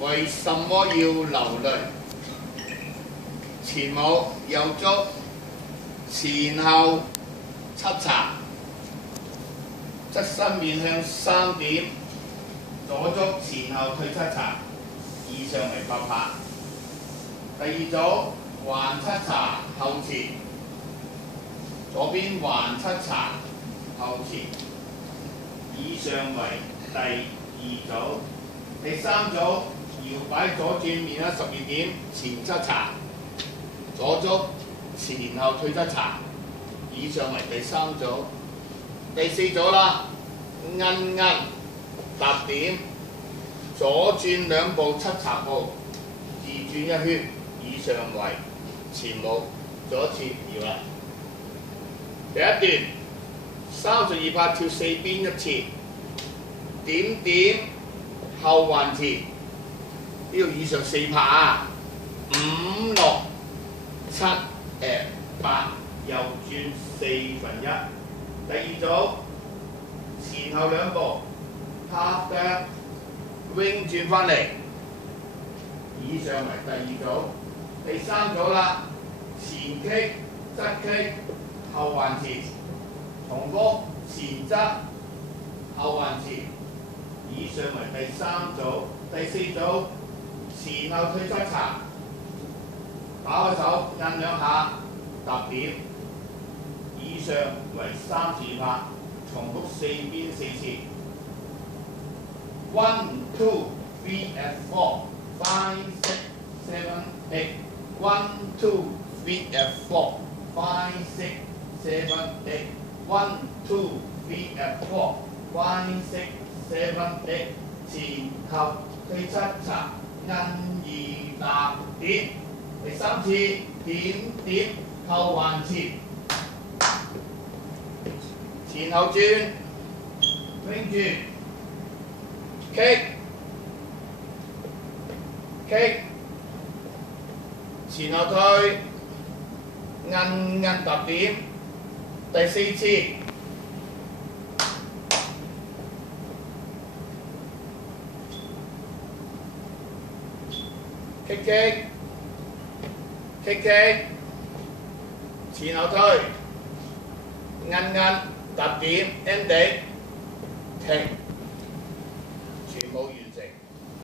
為什麼要流淚？前舞右足，前後七查，側身面向3點，左足前後退7查，以上為8拍。第二組環7查後前，左邊環7查後前，以上為第2組。第3組搖擺左轉面12點，前7查，左足前後退7查，以上為第3組。第4組啦，摁踏點，左轉2步7查步，自轉1圈，以上為前舞。左一次搖啦。第一段32拍跳4邊1次，點點後環前，呢度以上4拍啊，5、6、7、8，右轉1/4。第二組前後2步，拍腳 wing 轉翻嚟，以上為第2組。第3組啦，前棘側棘後環前，重複前側後環前，以上為第3組。第4組前後退7查，打開手摁2下踏點，以上為3字拍，重複4邊4次。1 2 3 and 4 5 6 7 8 1 2 3 and 4 5 6 7 8 1 2 3 and 4 5 6 7 8前後退7查，摁2踏點。第3次點點後環前，前後轉 wing 轉 kick 前後退摁踏點。第4次kick 前後退摁踏點 ending 停。